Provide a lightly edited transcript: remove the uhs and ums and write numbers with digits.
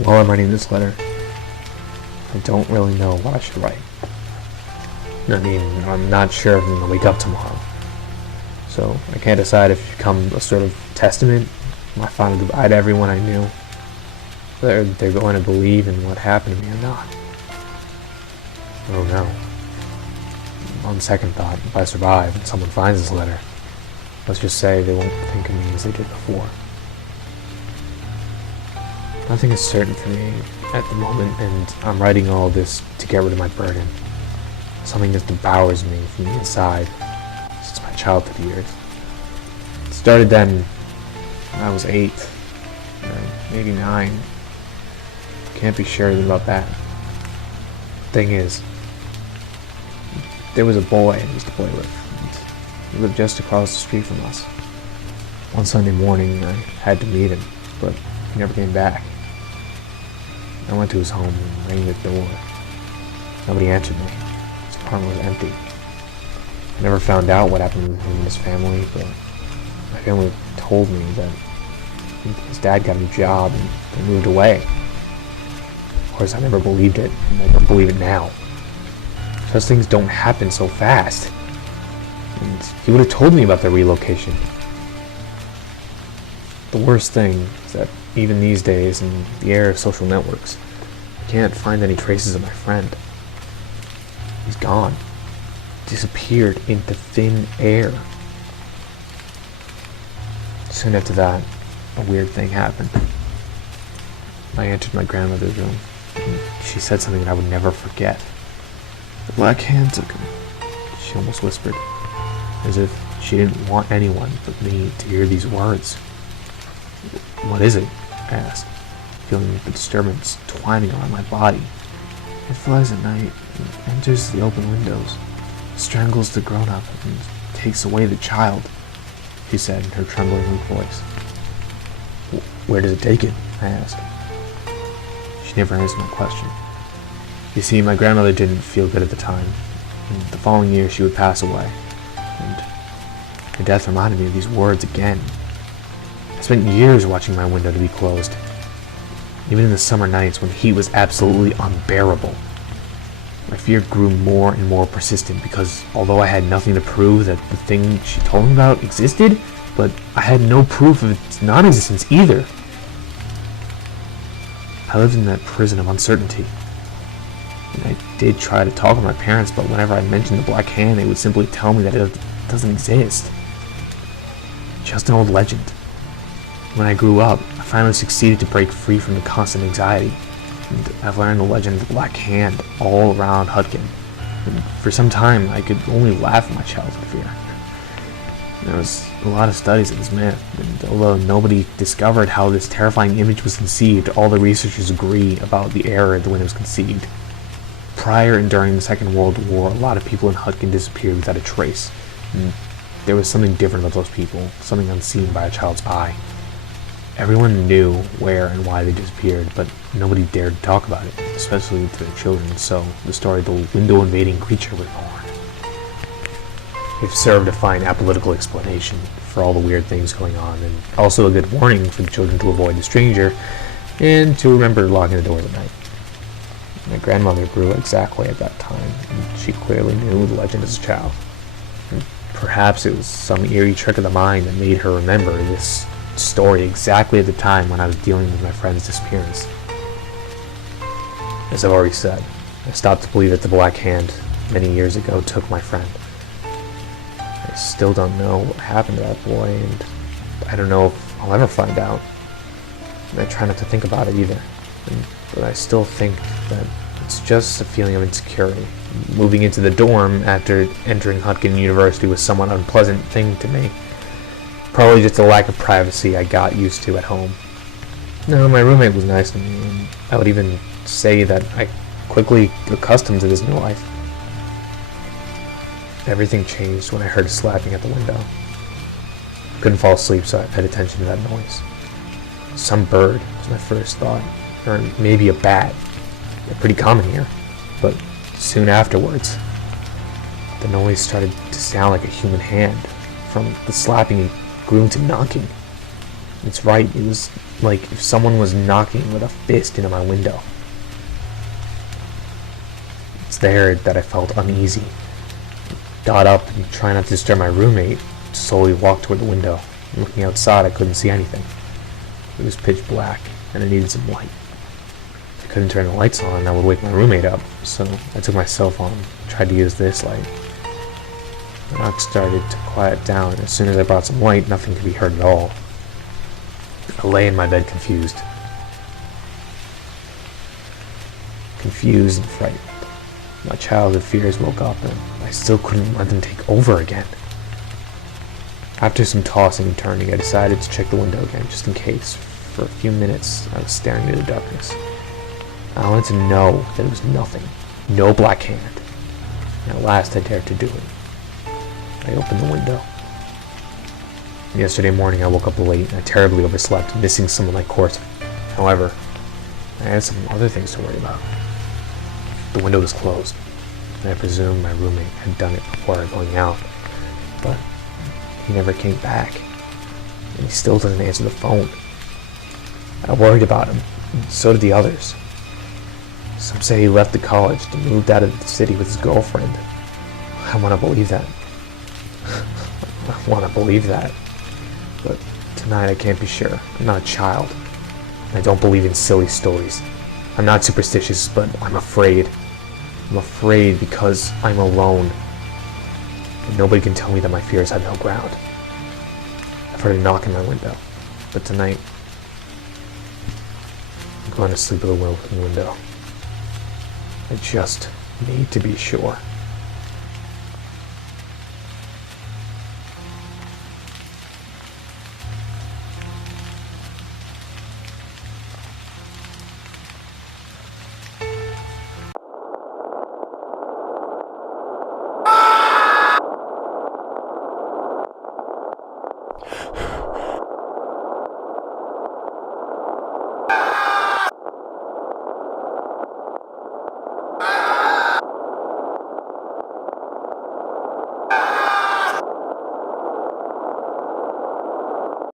While I'm writing this letter, I don't really know what I should write. I mean, I'm not sure if I'm going to wake up tomorrow. So I can't decide if it should become a sort of testament, my final goodbye to everyone I knew. Whether they're going to believe in what happened to me or not. I don't know. On second thought, if I survive and someone finds this letter, let's just say they won't think of me as they did before. Nothing is certain for me at the moment, and I'm writing all this to get rid of my burden. Something that devours me from the inside since my childhood years. It started then when I was 8, or maybe 9. Can't be sure about that. Thing is, there was a boy I used to play with. He lived just across the street from us. One Sunday morning, I had to meet him, but he never came back. I went to his home and rang the door. Nobody answered me. His apartment was empty. I never found out what happened with him and his family, but my family told me that his dad got a new job and they moved away. Of course, I never believed it, and I don't believe it now. Such things don't happen so fast. And he would have told me about their relocation. The worst thing is that even these days, in the era of social networks, I can't find any traces of my friend. He's gone. Disappeared into thin air. Soon after that, a weird thing happened. I entered my grandmother's room, and she said something that I would never forget. The black hand took him, she almost whispered, as if she didn't want anyone but me to hear these words. What is it? I asked, feeling the disturbance twining around my body. It flies at night and enters the open windows, strangles the grown-up, and takes away the child, she said in her trembling weak voice. Where does it take it? I asked. She never answered my question. You see, my grandmother didn't feel good at the time, and the following year she would pass away, and her death reminded me of these words again. I spent years watching my window to be closed, even in the summer nights when heat was absolutely unbearable. My fear grew more and more persistent because although I had nothing to prove that the thing she told me about existed, but I had no proof of its non-existence either. I lived in that prison of uncertainty. And I did try to talk with my parents, but whenever I mentioned the Black Hand, they would simply tell me that it doesn't exist. Just an old legend. When I grew up, I finally succeeded to break free from the constant anxiety, and I've learned the legend of the Black Hand all around Hutkin. And for some time, I could only laugh at my childhood fear. There was a lot of studies of this myth, and although nobody discovered how this terrifying image was conceived, all the researchers agree about the era when it was conceived. Prior and during the Second World War, a lot of people in Hutkin disappeared without a trace. And there was something different about those people, something unseen by a child's eye. Everyone knew where and why they disappeared, but nobody dared to talk about it, especially to their children, so the story of the window-invading creature was born. It served a fine apolitical explanation for all the weird things going on, and also a good warning for the children to avoid the stranger, and to remember locking the doors at night. My grandmother grew exactly at that time, and she clearly knew the legend as a child. And perhaps it was some eerie trick of the mind that made her remember this story exactly at the time when I was dealing with my friend's disappearance. As I've already said, I stopped to believe that the Black Hand many years ago took my friend. I still don't know what happened to that boy, and I don't know if I'll ever find out. And I try not to think about it either. But I still think that it's just a feeling of insecurity. Moving into the dorm after entering Hutkin University was a somewhat unpleasant thing to me. Probably just a lack of privacy I got used to at home. No, my roommate was nice to me, and I would even say that I quickly got accustomed to this new life. Everything changed when I heard slapping at the window. Couldn't fall asleep, so I paid attention to that noise. Some bird was my first thought, or maybe a bat. They're pretty common here, but soon afterwards, the noise started to sound like a human hand. From the slapping, it grew into knocking. It's right, it was like if someone was knocking with a fist into my window. It's there that I felt uneasy. Got up and trying not to disturb my roommate, slowly walked toward the window. Looking outside, I couldn't see anything. It was pitch black, and I needed some light. If I couldn't turn the lights on, I would wake my roommate up, so I took my cell phone and tried to use this light. The knock started to quiet down, and as soon as I brought some light, nothing could be heard at all. I lay in my bed confused. Confused and frightened. My childhood fears woke up, and I still couldn't let them take over again. After some tossing and turning, I decided to check the window again, just in case. For a few minutes, I was staring into the darkness. I wanted to know that it was nothing. No black hand. And at last I dared to do it. I opened the window. Yesterday morning I woke up late and I terribly overslept, missing some of my course. However, I had some other things to worry about. The window was closed, and I presumed my roommate had done it before going out, but he never came back, and he still doesn't answer the phone. I worried about him, and so did the others. Some say he left the college to move out of the city with his girlfriend. I want to believe that. I want to believe that. But tonight I can't be sure. I'm not a child. And I don't believe in silly stories. I'm not superstitious, but I'm afraid. I'm afraid because I'm alone. And nobody can tell me that my fears have no ground. I've heard a knock on my window. But tonight, I'm going to sleep with a open window. I just need to be sure.